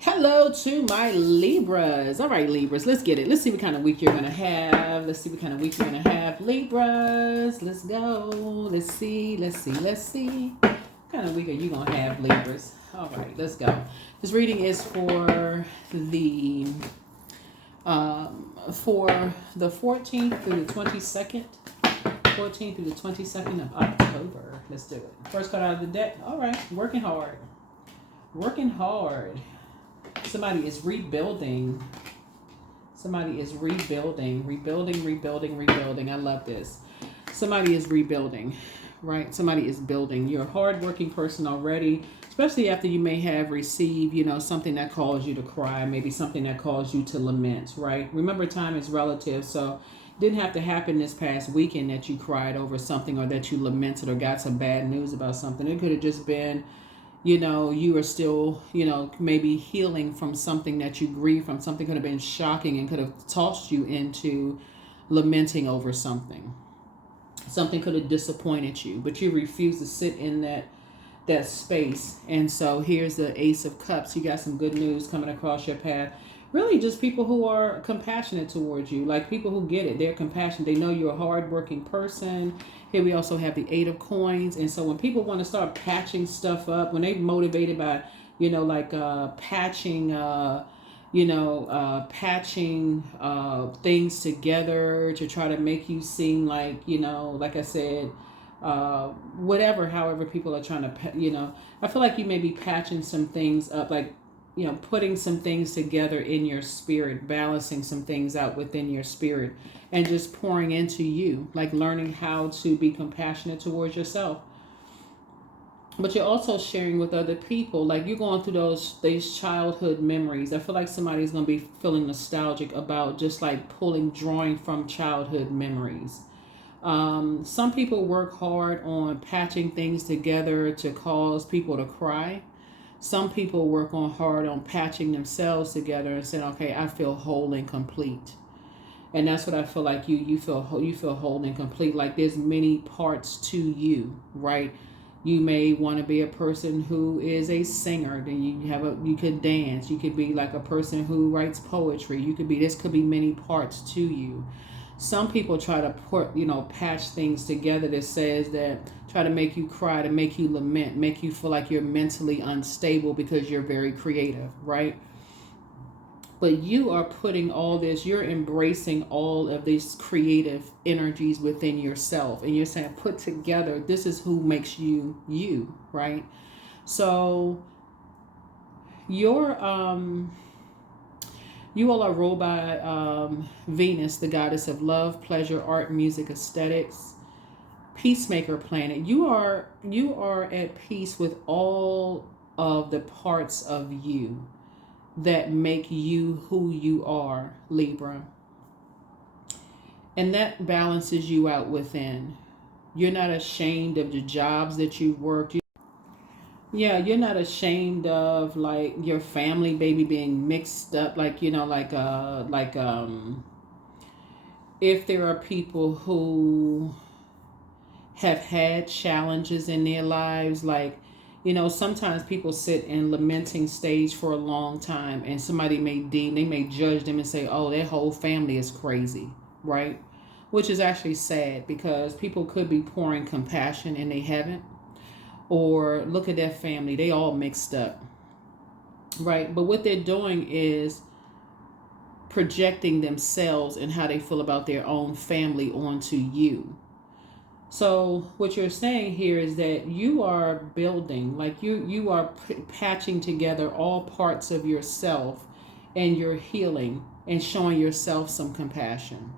Hello to my Libras. All right, Libras, let's get it. Let's see what kind of week you're going to have. Libras. Let's go. Let's see. What kind of week are you going to have, Libras? All right, let's go. This reading is for the 14th through the 22nd. 14th through the 22nd of October. Let's do it. First card out of the deck. All right, working hard. Somebody is rebuilding. Rebuilding. I love this. Somebody is rebuilding, right? Somebody is building. You're a hardworking person already, especially after you may have received, something that caused you to cry, maybe something that caused you to lament, right? Remember, time is relative, so it didn't have to happen this past weekend that you cried over something or that you lamented or got some bad news about something. It could have just been you are still, maybe healing from something that you grieve from. Something could have been shocking and could have tossed you into lamenting over something. Something could have disappointed you, but you refuse to sit in that space. And so here's the Ace of Cups. You got some good news coming across your path. Really just people who are compassionate towards you, like people who get it. They're compassionate. They know you're a hardworking person. Here we also have the Eight of Coins. And so when people want to start patching stuff up, when they're motivated by, patching things together to try to make you seem like, like I said, however people are trying to, I feel like you may be patching some things up, like, putting some things together in your spirit, balancing some things out within your spirit, and just pouring into you, like learning how to be compassionate towards yourself. But you're also sharing with other people, like you're going through these childhood memories. I feel like somebody's going to be feeling nostalgic about just like drawing from childhood memories. Some people work hard on patching things together to cause people to cry. Some people work hard on patching themselves together and saying, okay, I feel whole and complete. And that's what I feel like you feel whole and complete. Like there's many parts to you, right? You may want to be a person who is a singer. Then you could dance. You could be like a person who writes poetry. This could be many parts to you. Some people try to patch things together that says that try to make you cry, to make you lament, make you feel like you're mentally unstable because you're very creative, right? But you are putting all this, you're embracing all of these creative energies within yourself. And you're saying, put together, this is who makes you, right? So you're, you all are ruled by Venus, the goddess of love, pleasure, art, music, aesthetics, peacemaker planet. You are at peace with all of the parts of you that make you who you are, Libra. And that balances you out within. You're not ashamed of the jobs that you've worked. Yeah, you're not ashamed of like your family maybe being mixed up, like if there are people who have had challenges in their lives, like sometimes people sit in lamenting stage for a long time, and somebody they may judge them and say, oh, their whole family is crazy, right? Which is actually sad, because people could be pouring compassion and they haven't. Or look at their family, they all mixed up, right? But what they're doing is projecting themselves and how they feel about their own family onto you. So what you're saying here is that you are building, like you are patching together all parts of yourself, and you're healing and showing yourself some compassion.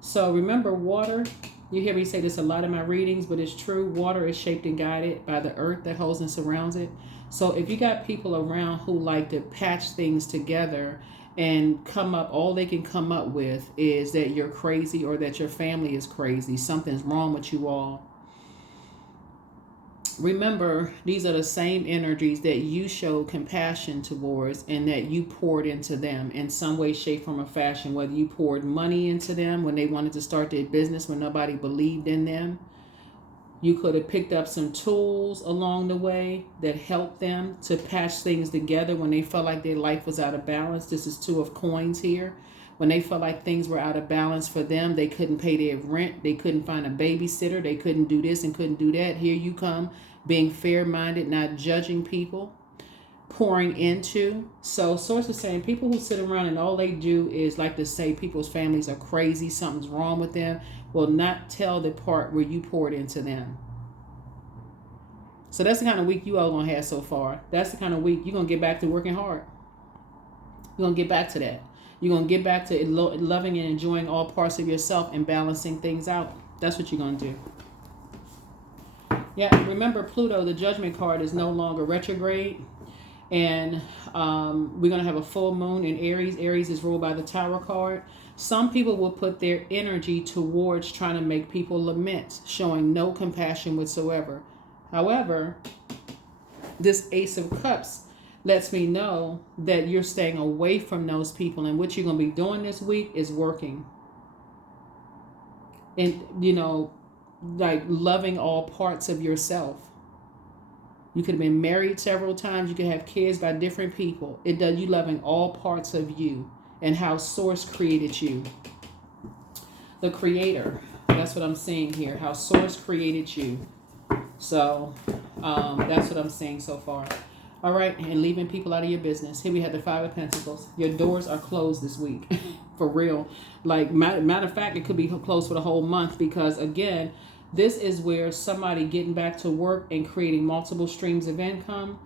So remember, water, you hear me say this a lot in my readings, but it's true. Water is shaped and guided by the earth that holds and surrounds it. So if you got people around who like to patch things together and all they can come up with is that you're crazy or that your family is crazy, something's wrong with you all. Remember, these are the same energies that you showed compassion towards and that you poured into them in some way, shape, form, or fashion. Whether you poured money into them when they wanted to start their business, when nobody believed in them, You could have picked up some tools along the way that helped them to patch things together when they felt like their life was out of balance. This is 2 of coins here. When they felt like things were out of balance for them, they couldn't pay their rent, they couldn't find a babysitter, they couldn't do this and couldn't do that. Here you come, being fair-minded, not judging people, pouring into. So source is saying people who sit around and all they do is like to say people's families are crazy, something's wrong with them, will not tell the part where you poured into them. So that's the kind of week you all gonna have so far. That's the kind of week you're gonna get back to working hard. You're gonna get back to that. You're gonna get back to loving and enjoying all parts of yourself and balancing things out. That's what you're gonna do. Yeah, remember Pluto, the judgment card, is no longer retrograde. And we're going to have a full moon in Aries. Aries is ruled by the Tower card. Some people will put their energy towards trying to make people lament, showing no compassion whatsoever. However, this Ace of Cups lets me know that you're staying away from those people. And what you're going to be doing this week is working. And, you know, like loving all parts of yourself. You could have been married several times. You could have kids by different people. It does you loving all parts of you and how Source created you. The Creator. That's what I'm seeing here. How Source created you. So that's what I'm seeing so far. All right. And leaving people out of your business. Here we have the 5 of Pentacles. Your doors are closed this week. For real. Like, matter of fact, it could be closed for the whole month because, again, this is where somebody getting back to work and creating multiple streams of income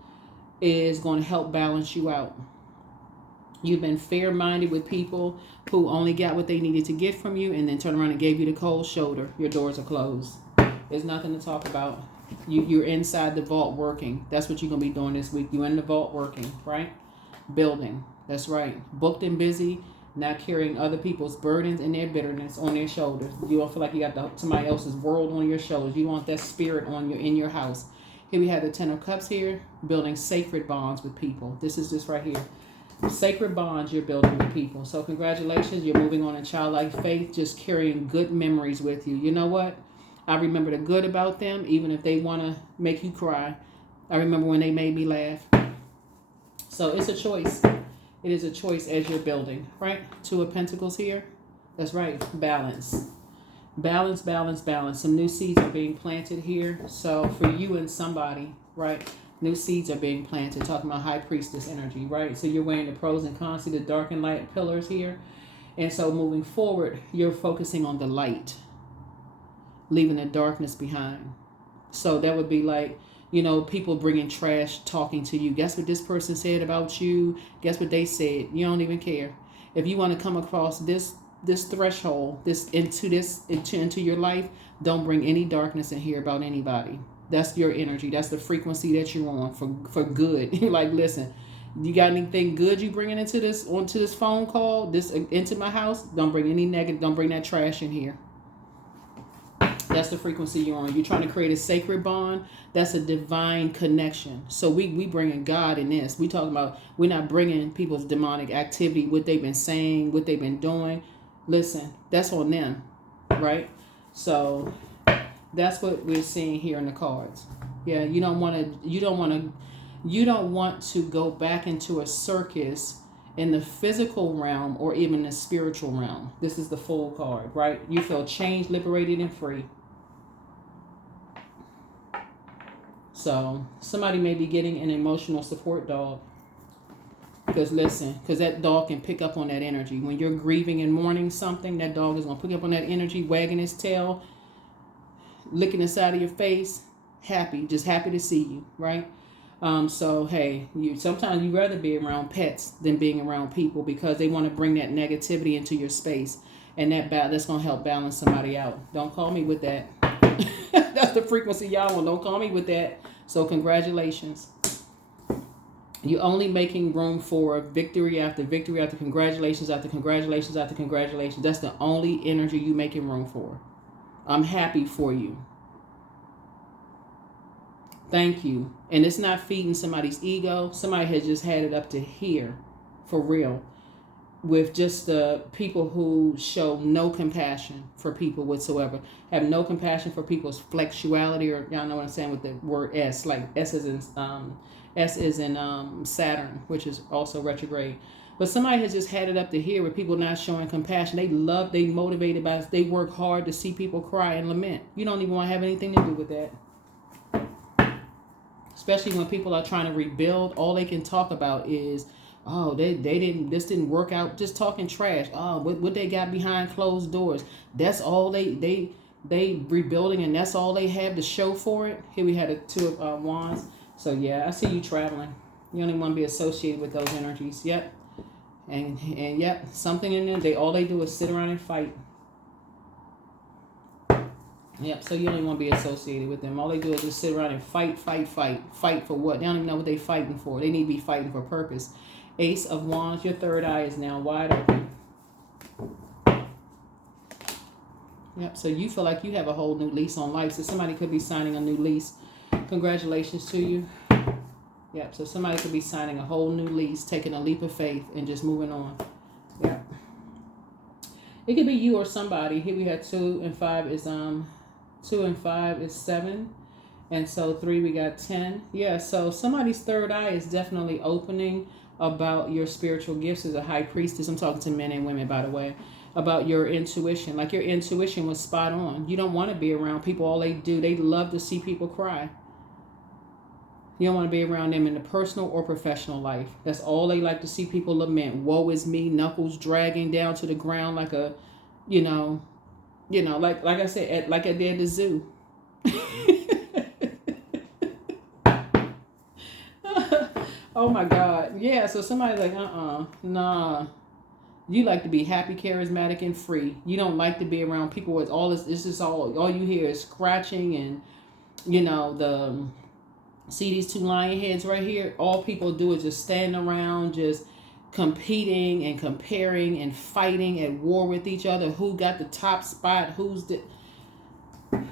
is going to help balance you out. You've been fair-minded with people who only got what they needed to get from you and then turned around and gave you the cold shoulder. Your doors are closed. There's nothing to talk about. You're inside the vault working. That's what you're going to be doing this week. You're in the vault working, right? Building. That's right. Booked and busy. Not carrying other people's burdens and their bitterness on their shoulders. You don't feel like you got somebody else's world on your shoulders. You want that spirit in your house. Here we have the 10 of Cups here, building sacred bonds with people. This is just right here. Sacred bonds you're building with people. So congratulations, you're moving on in childlike faith, just carrying good memories with you. You know what? I remember the good about them, even if they want to make you cry. I remember when they made me laugh. So it's a choice. It is a choice as you're building, right? 2 of Pentacles here. That's right. Balance. Balance, balance, balance. Some new seeds are being planted here. So for you and somebody, right? New seeds are being planted. Talking about High Priestess energy, right? So you're weighing the pros and cons. See the dark and light pillars here. And so moving forward, you're focusing on the light. Leaving the darkness behind. So that would be like, you know, people bringing trash, talking to you. Guess what this person said about you? Guess what they said? You don't even care. If you want to come across this threshold, into your life, don't bring any darkness in here about anybody. That's your energy. That's the frequency that you're on for good. Like, listen, you got anything good you bringing onto this phone call, into my house? Don't bring any negative. Don't bring that trash in here. That's the frequency you're on. You're trying to create a sacred bond. That's a divine connection. So we bringing God in this. We talking about, we're not bringing people's demonic activity, what they've been saying, what they've been doing. Listen, that's on them, right? So that's what we're seeing here in the cards. Yeah, you don't want to go back into a circus in the physical realm or even the spiritual realm. This is the Fool card, right? You feel changed, liberated, and free. So somebody may be getting an emotional support dog. Because that dog can pick up on that energy. When you're grieving and mourning something, that dog is going to pick up on that energy, wagging his tail, licking the side of your face, just happy to see you, right? So, hey, sometimes you'd rather be around pets than being around people because they want to bring that negativity into your space. And that's going to help balance somebody out. Don't call me with that. That's the frequency y'all want. Don't call me with that. So congratulations. You're only making room for victory after victory after congratulations after congratulations after congratulations. That's the only energy you're making room for. I'm happy for you. Thank you. And it's not feeding somebody's ego. Somebody has just had it up to here. For real. with just the people who show no compassion for people whatsoever, have no compassion for people's flexuality, or y'all know what I'm saying with the word S, like S is in Saturn, which is also retrograde. But somebody has just had it up to here with people not showing compassion. They motivated by, they work hard to see people cry and lament. You don't even want to have anything to do with that. Especially when people are trying to rebuild, all they can talk about is, oh, this didn't work out. Just talking trash. Oh, what they got behind closed doors. That's all they rebuilding, and that's all they have to show for it. Here we had a Two of Wands. So yeah, I see you traveling. You don't even want to be associated with those energies. Yep. And yep, something in there. All they do is sit around and fight. Yep, so you don't even want to be associated with them. All they do is just sit around and fight. Fight for what? They don't even know what they're fighting for. They need to be fighting for purpose. Ace of Wands, your third eye is now wide open. Yep, so you feel like you have a whole new lease on life. So somebody could be signing a new lease. Congratulations to you. Yep, so somebody could be signing a whole new lease, taking a leap of faith, and just moving on. Yep. It could be you or somebody. Here we had 2 and 5 is 2 and 5 is 7. And so 3, we got 10. Yeah, so somebody's third eye is definitely opening about your spiritual gifts as a high priestess. I'm talking to men and women, by the way, about your intuition. Like your intuition was spot on. You don't want to be around people. All they do, they love to see people cry. You don't want to be around them in the personal or professional life. That's all they like to see people lament. Woe is me, knuckles dragging down to the ground like a, like I said, like I did at the zoo. Oh my God. Yeah, so somebody's like, nah. You like to be happy, charismatic, and free. You don't like to be around people with all this. It's just all you hear is scratching and, see these 2 lion heads right here? All people do is just stand around, just competing and comparing and fighting at war with each other. Who got the top spot?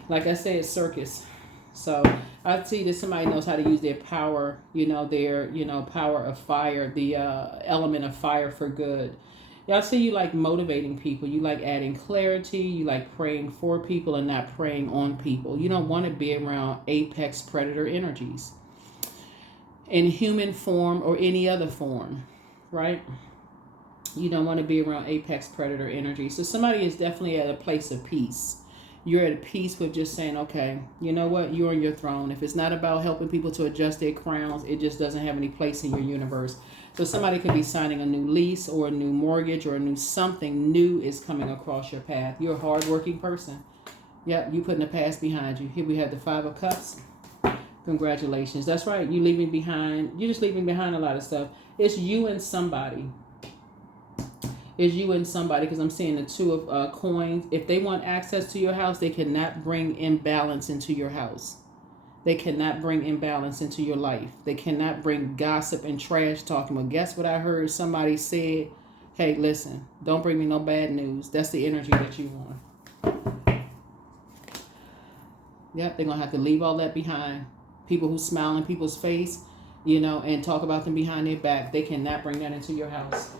Like I said, circus. So I see that somebody knows how to use their power, their, power of fire, the element of fire for good. Y'all see you like motivating people. You like adding clarity. You like praying for people and not praying on people. You don't want to be around apex predator energies in human form or any other form, right? You don't want to be around apex predator energy. So somebody is definitely at a place of peace. You're at peace with just saying, okay, you know what? You're on your throne. If it's not about helping people to adjust their crowns, it just doesn't have any place in your universe. So somebody could be signing a new lease or a new mortgage or a new something new is coming across your path. You're a hardworking person. Yep, you putting the past behind you. Here we have the 5 of Cups. Congratulations. That's right. You're just leaving behind a lot of stuff. It's you and somebody. It's you and somebody, because I'm seeing the 2 of coins. If they want access to your house, they cannot bring imbalance into your house. They cannot bring imbalance into your life. They cannot bring gossip and trash talking. Well, guess what I heard somebody said? Hey, listen, don't bring me no bad news. That's the energy that you want. Yep, they're going to have to leave all that behind. People who smile in people's face, and talk about them behind their back. They cannot bring that into your house.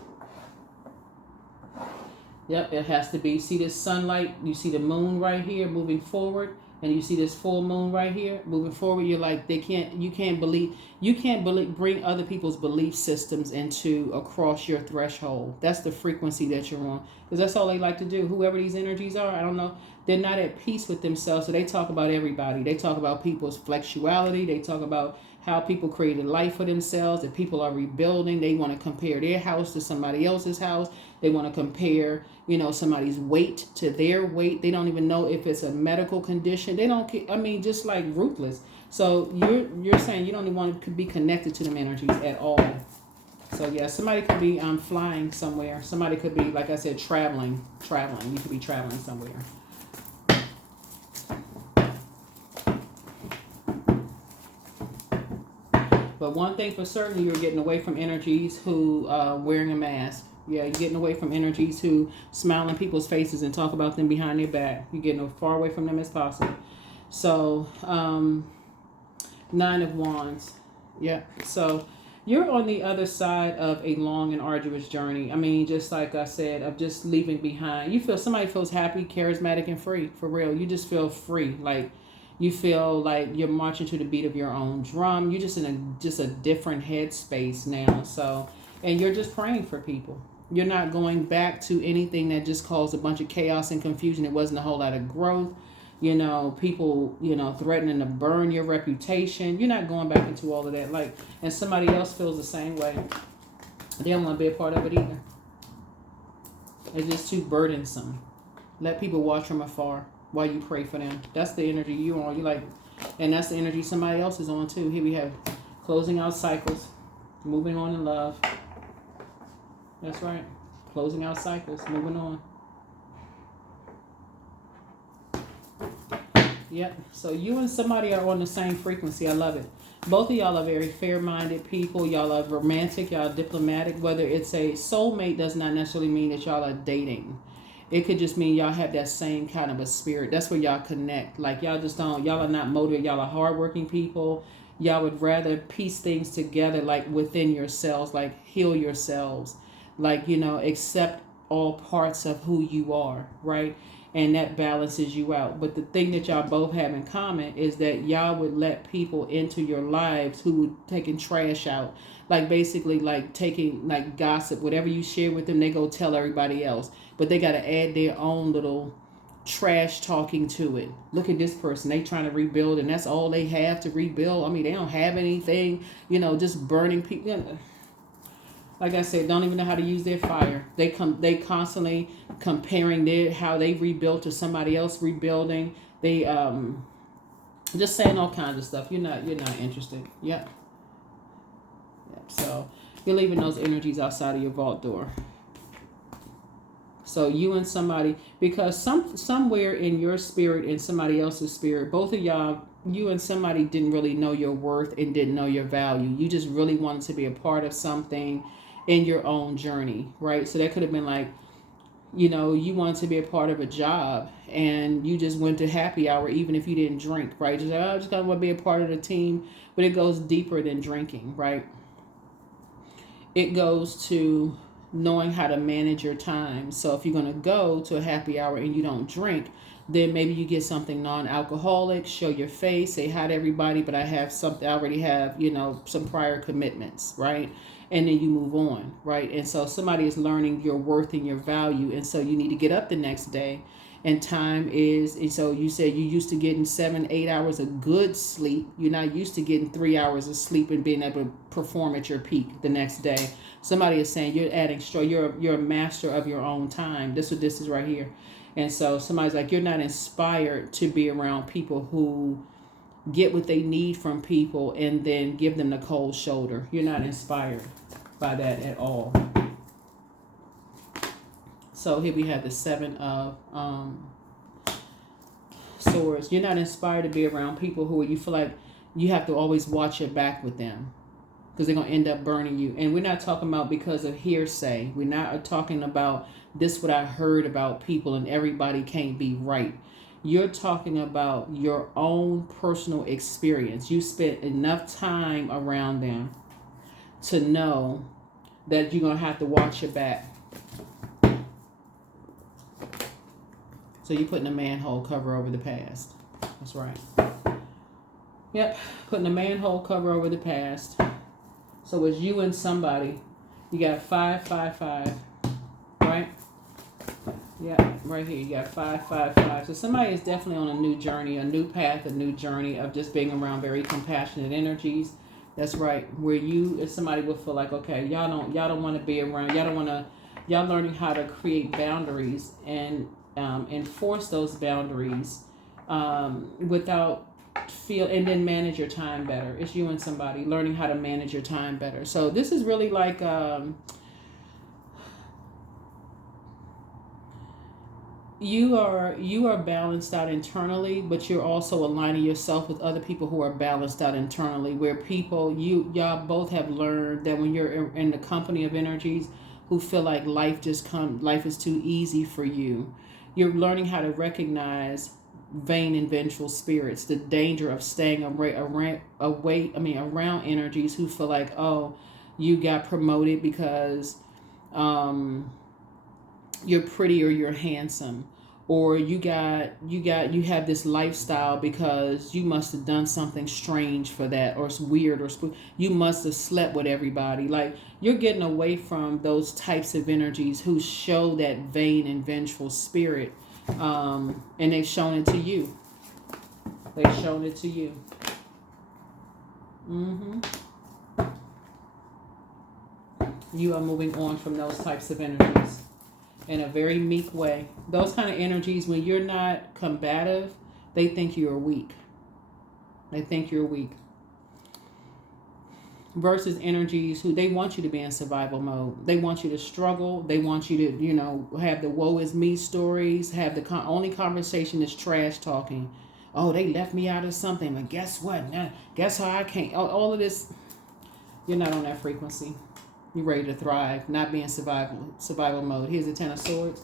Yep, it has to be. See this sunlight? You see the moon right here moving forward, and you see this full moon right here moving forward. You're like, you can't bring other people's belief systems across your threshold. That's the frequency that you're on, because that's all they like to do. Whoever these energies are, I don't know. They're not at peace with themselves, so they talk about everybody. They talk about people's flexuality. They talk about how people created life for themselves. If people are rebuilding, they want to compare their house to somebody else's house. They want to compare, somebody's weight to their weight. They don't even know if it's a medical condition. They don't. Just like ruthless. So you're saying you don't even want to be connected to them energies at all. So yeah, somebody could be flying somewhere. Somebody could be, like I said, traveling. You could be traveling somewhere. But one thing for certain, you're getting away from energies who wearing a mask. Yeah, you're getting away from energies who smile in people's faces and talk about them behind their back. You're getting as far away from them as possible. So, 9 of Wands. Yeah. So, You're on the other side of a long and arduous journey. I mean, just like I said, of just leaving behind. You feel somebody feels happy, charismatic, and free. For real, you just feel free. Like you feel like you're marching to the beat of your own drum. You're just in a different headspace now. So, and you're just praying for people. You're not going back to anything that just caused a bunch of chaos and confusion. It wasn't a whole lot of growth. People, threatening to burn your reputation. You're not going back into all of that. Like, and somebody else feels the same way. They don't want to be a part of it either. It's just too burdensome. Let people watch from afar while you pray for them. That's the energy you're on. You like, and that's the energy somebody else is on too. Here we have closing out cycles, moving on in love. That's right. Closing out cycles, moving on. Yep. So you and somebody are on the same frequency. I love it. Both of y'all are very fair-minded people. Y'all are romantic. Y'all are diplomatic. Whether it's a soulmate does not necessarily mean that y'all are dating. It could just mean y'all have that same kind of a spirit. That's where y'all connect. Like y'all are not motivated. Y'all are hardworking people. Y'all would rather piece things together like within yourselves, like heal yourselves, like, accept all parts of who you are, right? And that balances you out. But the thing that y'all both have in common is that y'all would let people into your lives who would taking trash out. Like basically like taking like gossip, whatever you share with them, they go tell everybody else. But they got to add their own little trash talking to it. Look at this person, they trying to rebuild and that's all they have to rebuild. I mean, they don't have anything, just burning people. Like I said, don't even know how to use their fire. They constantly comparing how they rebuilt to somebody else rebuilding. They just saying all kinds of stuff. You're not interested. Yep. So you're leaving those energies outside of your vault door. So you and somebody, because somewhere in your spirit and somebody else's spirit, both of y'all, you and somebody didn't really know your worth and didn't know your value. You just really wanted to be a part of something in your own journey, right? So that could have been like, you wanted to be a part of a job and you just went to happy hour even if you didn't drink, right? Just like, I just want to be a part of the team. But it goes deeper than drinking, right? It goes to knowing how to manage your time. So if you're going to go to a happy hour and you don't drink, then maybe you get something non-alcoholic, show your face, say hi to everybody, but I already have, some prior commitments, right? And then you move on, right? And so somebody is learning your worth and your value. And so you need to get up the next day. And and so you said you used to getting 7-8 hours of good sleep. You're not used to getting 3 hours of sleep and being able to perform at your peak the next day. Somebody is saying you're adding you're a master of your own time. This is right here. And so somebody's like, you're not inspired to be around people who get what they need from people and then give them the cold shoulder. You're not inspired by that at all. So here we have the 7 of Swords. You're not inspired to be around people who you feel like you have to always watch your back with them because they're going to end up burning you. And we're not talking about because of hearsay. We're not talking about this what I heard about people and everybody can't be right. You're talking about your own personal experience. You spent enough time around them to know that you're going to have to watch your back. So you're putting a manhole cover over the past. That's right. Yep, putting a manhole cover over the past. So it's you and somebody. You got 5, 5, 5. Right? Yeah, right here. You got 5, 5, 5. So somebody is definitely on a new journey, a new path, a new journey of just being around very compassionate energies. That's right. Where you as somebody will feel like, okay, y'all don't want to be around. Y'all learning how to create boundaries and enforce those boundaries without and then manage your time better. It's you and somebody learning how to manage your time better. So this is really like you are balanced out internally, but you're also aligning yourself with other people who are balanced out internally, where y'all both have learned that when you're in the company of energies who feel like life is too easy for you, you're learning how to recognize vain and vengeful spirits, the danger of staying around energies who feel like, oh, you got promoted because you're pretty or you're handsome, or you have this lifestyle because you must have done something strange for that, or it's weird, or you must have slept with everybody. Like, you're getting away from those types of energies who show that vain and vengeful spirit, and they've shown it to you. They've shown it to you. You are moving on from those types of energies in a very meek way. Those kind of energies, when you're not combative, they think you're weak. They think you're weak. Versus energies who they want you to be in survival mode. They want you to struggle. They want you to, have the woe is me stories. Have the only conversation is trash talking. Oh, they left me out of something. But guess what? Now, guess how I can't. All of this, you're not on that frequency. You're ready to thrive, not be in survival mode. Here's the Ten of Swords.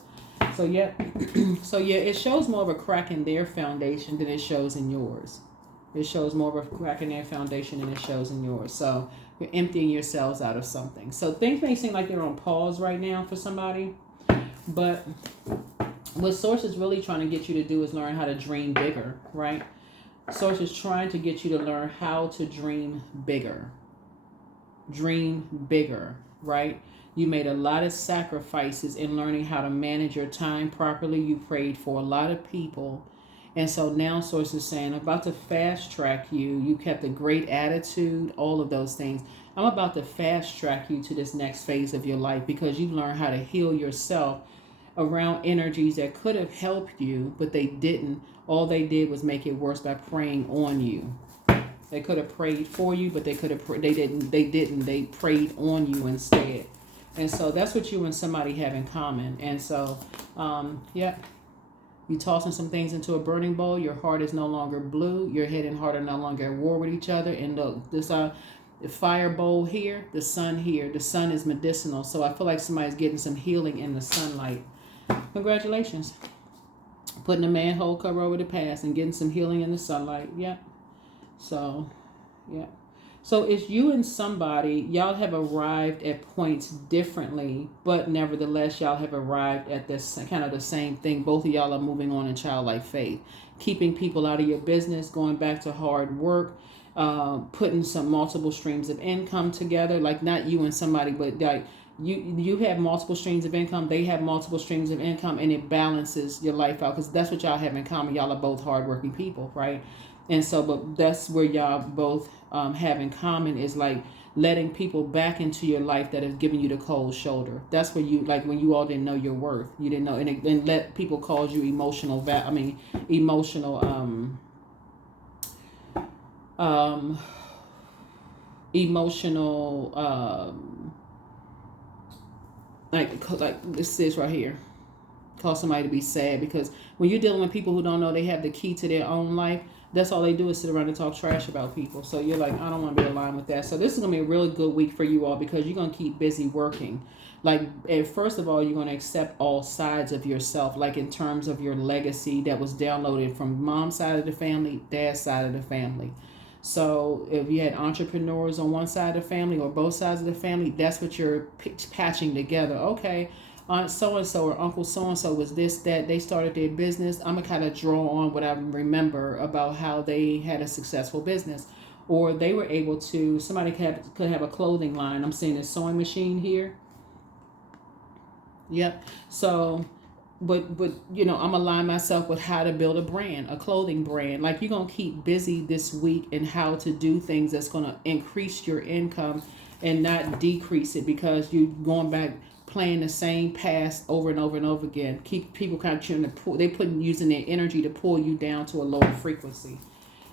So yeah, it shows more of a crack in their foundation than it shows in yours. It shows more of a crack in their foundation than it shows in yours. So you're emptying yourselves out of something. So things may seem like they're on pause right now for somebody, but what Source is really trying to get you to do is learn how to dream bigger, right? Source is trying to get you to learn how to dream bigger. Dream bigger, right? You made a lot of sacrifices in learning how to manage your time properly. You prayed for a lot of people. And so now Source is saying, I'm about to fast track you. You kept a great attitude, all of those things. I'm about to fast track you to this next phase of your life because you learned how to heal yourself around energies that could have helped you, but they didn't. All they did was make it worse by preying on you. They could have prayed for you, but they didn't. They prayed on you instead. And so that's what you and somebody have in common. And so, you tossing some things into a burning bowl. Your heart is no longer blue. Your head and heart are no longer at war with each other. And look, this the fire bowl here, the sun here. The sun is medicinal. So I feel like somebody's getting some healing in the sunlight. Congratulations. Putting a manhole cover over the past and getting some healing in the sunlight. Yep. So, yeah. So it's you and somebody, y'all have arrived at points differently, but nevertheless, y'all have arrived at this kind of the same thing. Both of y'all are moving on in childlike faith, keeping people out of your business, going back to hard work, putting some multiple streams of income together. Like, not you and somebody, but like you have multiple streams of income. They have multiple streams of income, and it balances your life out, because that's what y'all have in common. Y'all are both hardworking people, right? And so, but that's where y'all both have in common, is like letting people back into your life that have given you the cold shoulder. That's where you, like, when you all didn't know your worth, you didn't know, and let people call you emotional, like this is right here. Cause somebody to be sad, because when you're dealing with people who don't know they have the key to their own life, that's all they do is sit around and talk trash about people. So you're like, I don't want to be aligned with that. So this is going to be a really good week for you all, because you're going to keep busy working. Like, first of all, you're going to accept all sides of yourself, like in terms of your legacy that was downloaded from mom's side of the family, dad's side of the family. So if you had entrepreneurs on one side of the family or both sides of the family, that's what you're patching together. Okay. Aunt so-and-so or Uncle so-and-so was this, that, they started their business. I'm going to kind of draw on what I remember about how they had a successful business. Or they were able to, somebody could have a clothing line. I'm seeing a sewing machine here. Yep. So, but I'm going to align myself with how to build a brand, a clothing brand. Like, you're going to keep busy this week in how to do things that's going to increase your income and not decrease it, because you're going back playing the same past over and over and over again. Keep people kind of trying to pull, using their energy to pull you down to a lower frequency,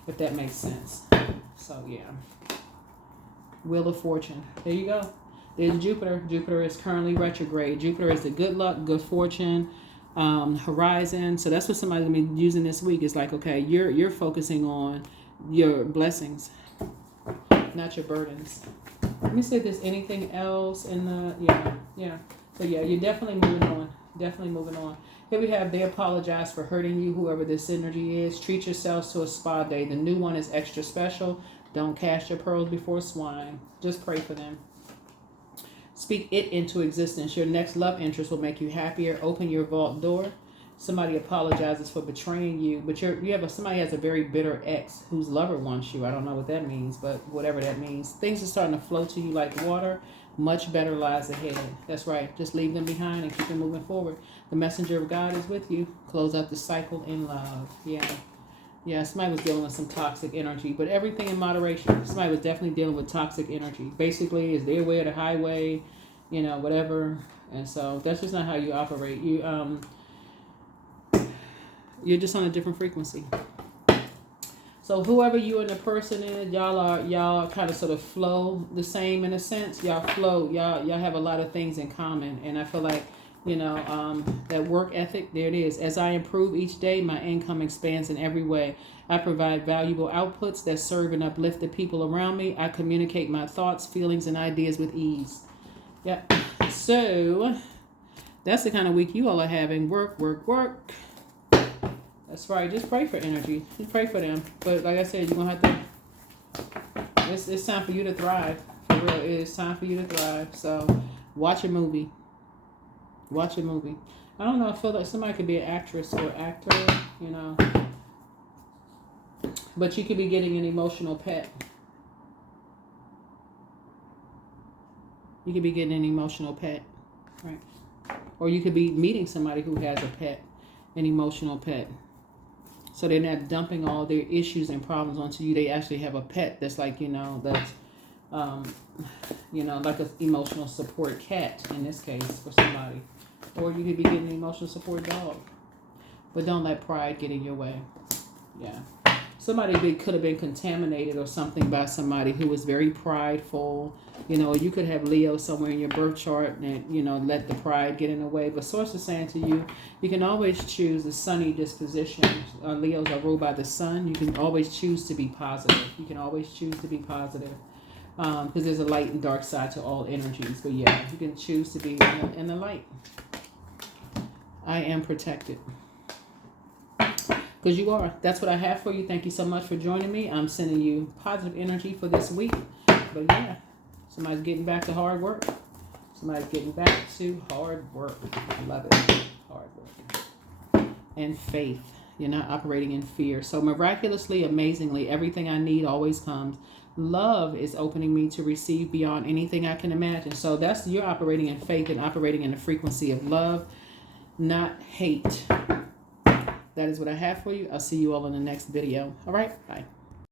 if that makes sense. So yeah. Wheel of Fortune. There you go. There's Jupiter. Jupiter is currently retrograde. Jupiter is the good luck, good fortune, horizon. So that's what somebody's gonna be using this week. It's like, okay, you're focusing on your blessings, not your burdens. Let me see if there's anything else in the, yeah. So yeah, you're definitely moving on. Here we have, they apologize for hurting you, whoever this energy is. Treat yourselves to a spa day. The new one is extra special. Don't cast your pearls before swine. Just pray for them. speak it into existence. Your next love interest will make you happier. Open your vault door. Somebody apologizes for betraying you, but somebody has a very bitter ex whose lover wants you. I don't know what that means, but whatever that means, things are starting to flow to you like water. Much better lies ahead. That's right. Just leave them behind and keep them moving forward. The messenger of God is with you. Close out the cycle in love. Yeah, somebody was dealing with some toxic energy, but everything in moderation. Somebody was definitely dealing with toxic energy. Basically, it's their way or the highway, whatever. And so that's just not how you operate. You're just on a different frequency. So whoever you and the person is, y'all kind of sort of flow the same in a sense. Y'all flow. Y'all have a lot of things in common, and I feel like that work ethic. There it is. As I improve each day, my income expands in every way. I provide valuable outputs that serve and uplift the people around me. I communicate my thoughts, feelings, and ideas with ease. Yeah. So that's the kind of week you all are having. Work. That's right. Just pray for energy. Just pray for them. But like I said, you're going to have to... It's time for you to thrive. For real, it is time for you to thrive. So watch a movie. I don't know. I feel like somebody could be an actress or actor, But you could be getting an emotional pet. You could be getting an emotional pet. Right. Or you could be meeting somebody who has a pet. An emotional pet. So they're not dumping all their issues and problems onto you. They actually have a pet that's like, that's, like an emotional support cat in this case for somebody. Or you could be getting an emotional support dog. But don't let pride get in your way. Yeah. Somebody could have been contaminated or something by somebody who was very prideful. You could have Leo somewhere in your birth chart and, let the pride get in the way. But Source is saying to you, you can always choose a sunny disposition. Leos are ruled by the sun. You can always choose to be positive. Because there's a light and dark side to all energies. But yeah, you can choose to be in the light. I am protected. Because you are. That's what I have for you. Thank you so much for joining me. I'm sending you positive energy for this week. But yeah, somebody's getting back to hard work. I love it. Hard work. And faith. You're not operating in fear. So miraculously, amazingly, everything I need always comes. Love is opening me to receive beyond anything I can imagine. So you're operating in faith and operating in the frequency of love, not hate. That is what I have for you. I'll see you all in the next video. All right. Bye.